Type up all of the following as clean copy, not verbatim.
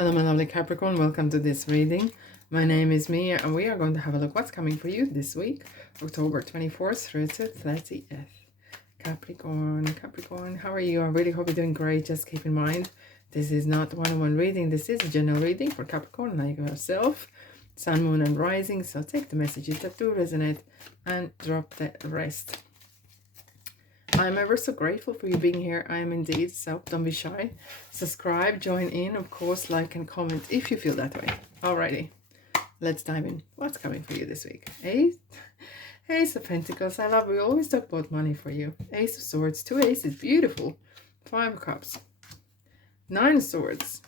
Hello, my lovely Capricorn. Welcome to this reading. My name is Mia, and we are going to have a look what's coming for you this week, October 24th through to 30th. Capricorn, how are you? I really hope you're doing great. Just keep in mind, this is not one-on-one reading. This is a general reading for Capricorn, like yourself, Sun, Moon, and Rising. So take the messages that do resonate and drop the rest. I'm ever so grateful for you being here. I am indeed, so don't be shy. Subscribe, join in, of course, like and comment if you feel that way. Alrighty, let's dive in. What's coming for you this week? Ace of Pentacles. We always talk about money for you. Ace of Swords, 2 aces, beautiful. 5 of Cups, 9 of Swords,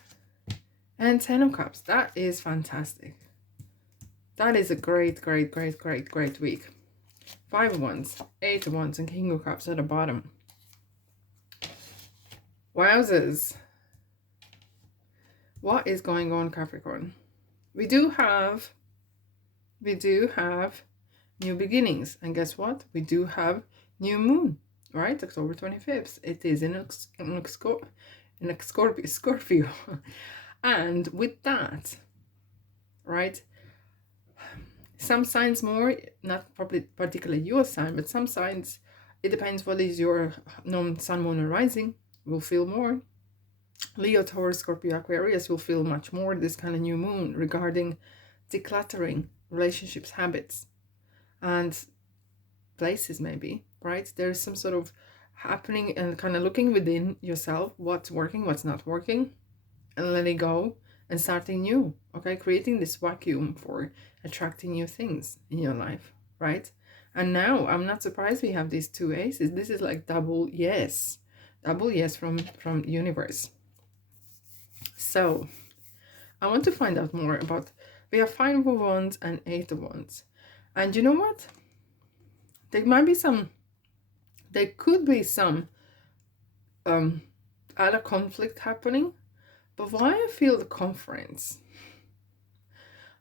and 10 of Cups. That is fantastic. That is a great week. 5 of Wands, 8 of Wands, and King of Cups at the bottom. Wowzers. What is going on, Capricorn? We do have new beginnings. And guess what? We do have new moon, right? October 25th. It is in Scorpio. And with that, right? Some signs more, not probably particularly your sign, but some signs, it depends what is your known Sun, Moon, and Rising, will feel more. Leo, Taurus, Scorpio, Aquarius will feel much more this kind of new moon regarding decluttering, relationships, habits, and places maybe, right? There's some sort of happening and kind of looking within yourself, what's working, what's not working, and letting go and starting new, okay? Creating this vacuum for attracting new things in your life, right? And now I'm not surprised we have these 2 aces. This is like double yes from universe. So I want to find out more about, we have 5 of Wands and 8 of Wands. And you know what? There could be some other conflict happening. But why I feel the conference,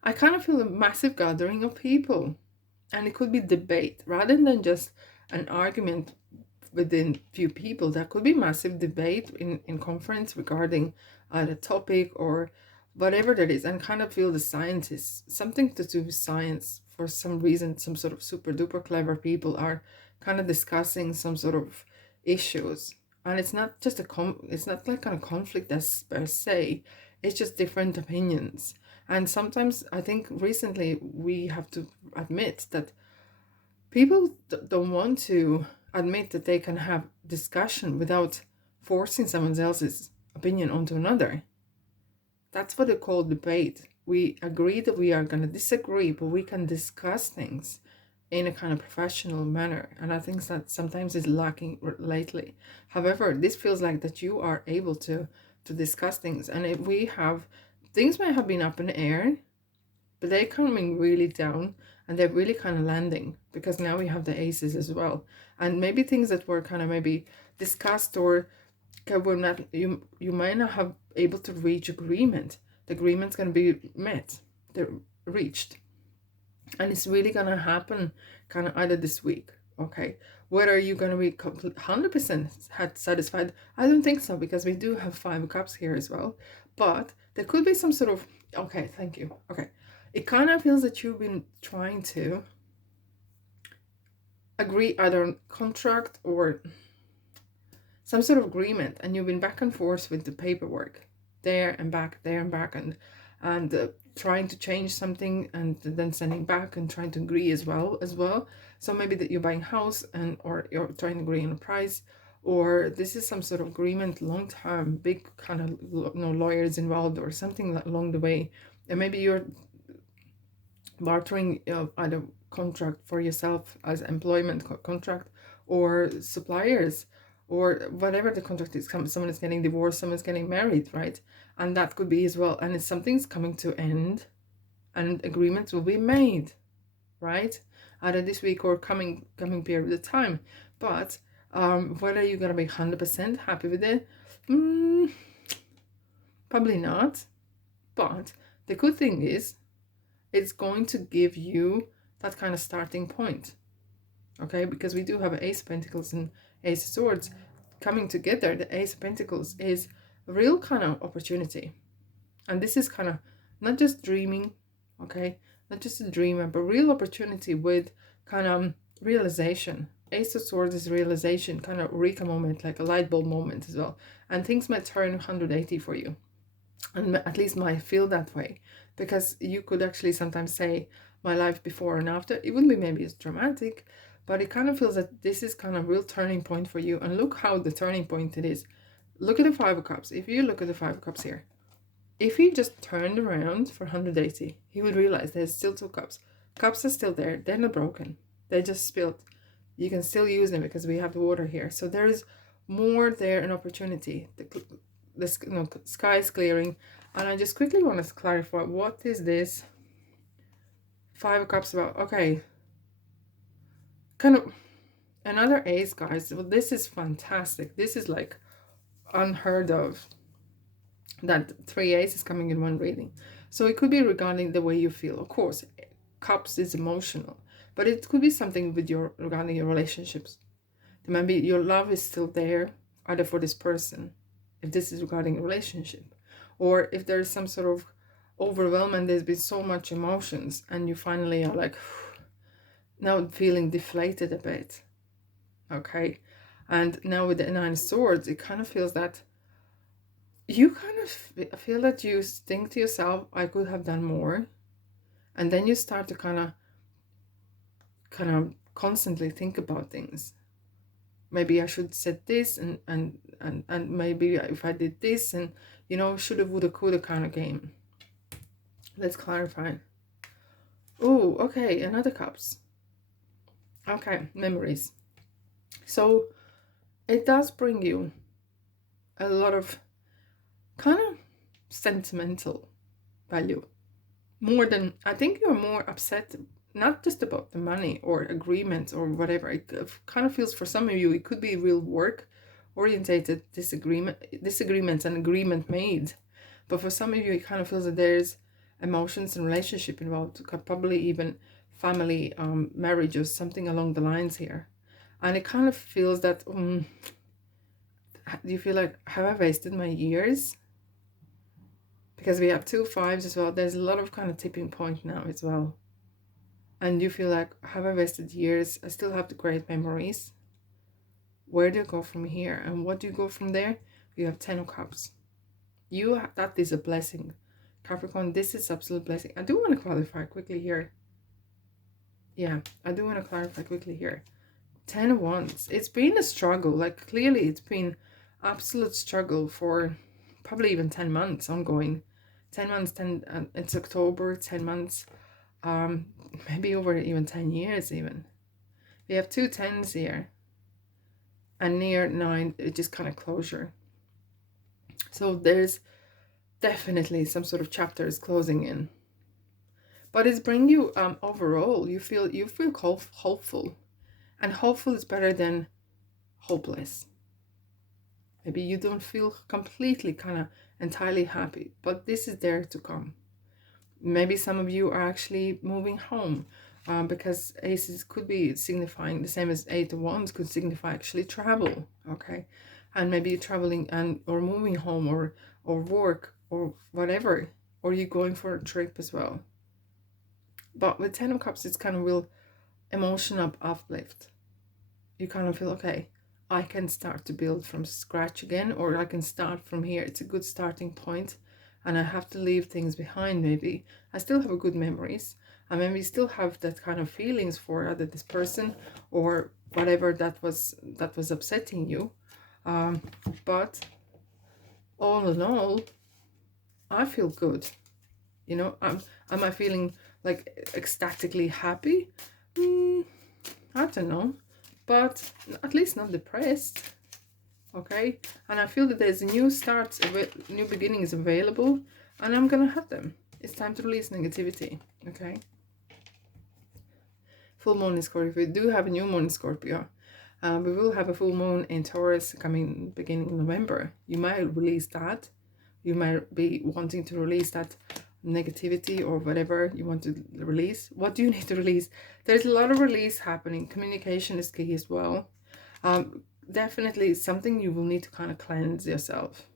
I kind of feel a massive gathering of people. And it could be debate rather than just an argument within few people. There could be massive debate in conference regarding the topic or whatever that is. And kind of feel the scientists, something to do with science for some reason, some sort of super duper clever people are kind of discussing some sort of issues. And it's not just it's not like kind of conflict as per se, it's just different opinions. And sometimes I think recently we have to admit that people don't want to admit that they can have discussion without forcing someone else's opinion onto another. That's what they call debate. We agree that we are going to disagree, but we can discuss things in a kind of professional manner. And I think that sometimes is lacking lately. However, this feels like that you are able to discuss things. And if we have, things might have been up in the air, but they're coming really down and they're really kind of landing, because now we have the aces as well. And maybe things that were kind of maybe discussed or were not, you might not have able to reach agreement. The agreement's going to be met, they're reached. And it's really going to happen kind of either this week, okay? Whether you're going to be 100% satisfied, I don't think so, because we do have 5 cups here as well. But there could be some sort of, okay, thank you. Okay, it kind of feels that you've been trying to agree either on contract or some sort of agreement, and you've been back and forth with the paperwork, there and back, and trying to change something and then sending back and trying to agree as well. So maybe that you're buying a house or you're trying to agree on a price, or this is some sort of agreement, long term, big kind of lawyers involved or something along the way. And maybe you're bartering either contract for yourself as employment contract or suppliers, or whatever the contract is. Someone is getting divorced, someone's getting married, right? And that could be as well. And if something's coming to end and agreements will be made, right? Either this week or coming period of time. But whether you're going to be 100% happy with it, probably not. But the good thing is, it's going to give you that kind of starting point. Okay, because we do have an Ace of Pentacles and Ace of Swords coming together. The Ace of Pentacles is a real kind of opportunity. And this is kind of not just dreaming, okay? Not just a dreamer, but real opportunity with kind of realization. Ace of Swords is realization, kind of eureka moment, like a light bulb moment as well. And things might turn 180 for you. And at least might feel that way. Because you could actually sometimes say, my life before and after. It wouldn't be maybe as dramatic, but it kind of feels that this is kind of real turning point for you. And look how the turning point it is. Look at the Five of Cups. If you look at the Five of Cups here, if he just turned around for 180, he would realize there's still two cups. Cups are still there. They're not broken. They just spilled. You can still use them because we have the water here. So there is more there, an opportunity. The sky is clearing. And I just quickly want to clarify, what is this Five of Cups about? Okay. Kind of another ace, guys. Well, this is fantastic. This is like unheard of. That 3 aces is coming in one reading. So it could be regarding the way you feel. Of course, cups is emotional, but it could be something with regarding your relationships. Maybe your love is still there, either for this person, if this is regarding a relationship, or if there's some sort of overwhelming, there's been so much emotions, and you finally are like, now feeling deflated a bit. Okay. And now with the Nine of Swords, it kind of feels that you kind of feel that you think to yourself, I could have done more. And then you start to kind of constantly think about things. Maybe I should said this and maybe if I did this and, you know, shoulda, woulda, coulda kind of game. Let's clarify. Oh, okay, another cups. Okay, memories. So it does bring you a lot of kind of sentimental value. More than, I think you're more upset, not just about the money or agreements or whatever. It kind of feels for some of you, it could be real work orientated disagreements and agreement made. But for some of you, it kind of feels that there's emotions and relationship involved, probably even family, marriage or something along the lines here. And it kind of feels that, do you feel like, have I wasted my years? Because we have 2 5s as well. There's a lot of kind of tipping point now as well. And you feel like, have I wasted years? I still have the great memories. Where do you go from here? And what do you go from there? You have 10 of Cups. That is a blessing. Capricorn, this is absolute blessing. I do want to clarify quickly here. Yeah, I do want to clarify quickly here. 10 of Wands. It's been a struggle. Like, clearly it's been absolute struggle for probably even 10 months ongoing. 10 months, it's October, 10 months, maybe over even 10 years even. We have 2 10s here. And near 9, it's just kind of closure. So there's definitely some sort of chapters closing in. But it's bringing you, overall, you feel hopeful. And hopeful is better than hopeless. Maybe you don't feel completely kind of entirely happy, but this is there to come. Maybe some of you are actually moving home, because aces could be signifying the same as 8 of Wands could signify actually travel. Okay, and maybe you're traveling or moving home or work or whatever, or you're going for a trip as well. But with 10 of Cups, it's kind of real emotional uplift. You kind of feel, okay, I can start to build from scratch again, or I can start from here. It's a good starting point, and I have to leave things behind. Maybe I still have good memories. I maybe still have that kind of feelings for either this person or whatever that was upsetting you. But all in all, I feel good. You know, am I feeling like ecstatically happy? I don't know. But at least not depressed. Okay, and I feel that there's new starts, new beginnings available, and I'm gonna have them. It's time to release negativity. Okay, full moon in Scorpio. If we do have a new moon in Scorpio, we will have a full moon in Taurus coming beginning in November. You might release that. You might be wanting to release that negativity or whatever you want to release. What do you need to release? There's a lot of release happening. Communication is key as well. Definitely something you will need to kind of cleanse yourself.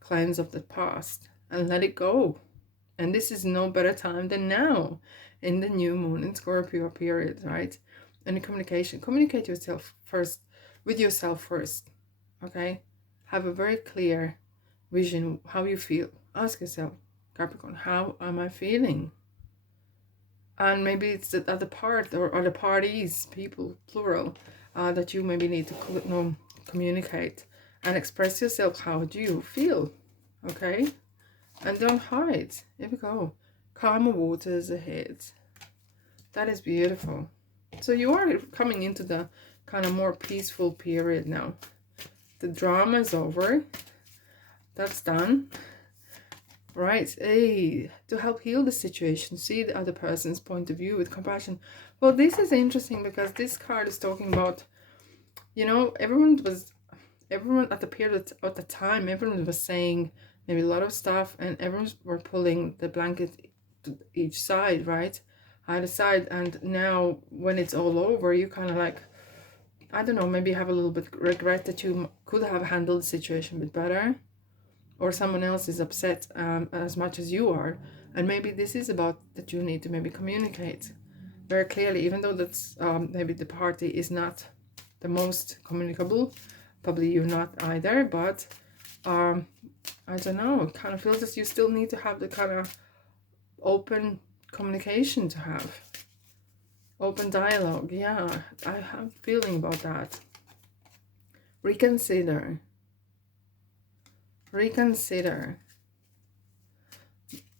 Cleanse of the past. and let it go. And this is no better time than now in the new moon in Scorpio period, right? And the communication, communicate yourself first with yourself first, okay? Have a very clear vision how you feel. Ask yourself, Capricorn, how am I feeling? And maybe it's the other part or other parties, people, plural, that you maybe need to communicate and express yourself. How do you feel? Okay? And don't hide. Here we go. Calmer waters ahead. That is beautiful. So you are coming into the kind of more peaceful period now. The drama is over. That's done. Right, to help heal the situation, see the other person's point of view with compassion. Well, this is interesting because this card is talking about, you know, everyone at the period at the time, everyone was saying maybe a lot of stuff, and everyone were pulling the blanket to each side, right? Either side, and now when it's all over, you kind of like, I don't know, maybe have a little bit regret that you could have handled the situation a bit better, or someone else is upset as much as you are, and maybe this is about that you need to maybe communicate very clearly, even though that's maybe the party is not the most communicable, probably you're not either, but I don't know, it kind of feels as you still need to have the kind of open communication to have open dialogue. Yeah, I have a feeling about that. Reconsider.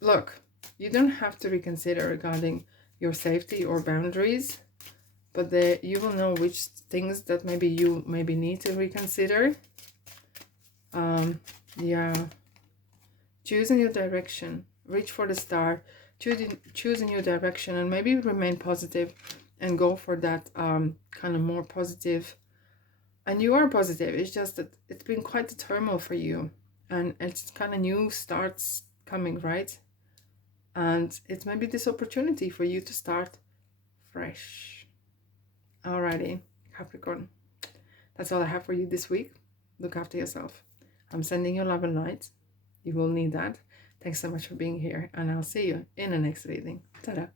Look, you don't have to reconsider regarding your safety or boundaries, but you will know which things that maybe you need to reconsider. Yeah, choosing your direction, reach for the star, choose a new direction, and maybe remain positive and go for that kind of more positive. And you are positive, it's just that it's been quite a turmoil for you, and it's kind of new starts coming, right? And it's maybe this opportunity for you to start fresh. Alrighty, Capricorn, that's all I have for you this week. Look after yourself. I'm sending you love and light. You will need that. Thanks so much for being here, and I'll see you in the next reading. Ta-da.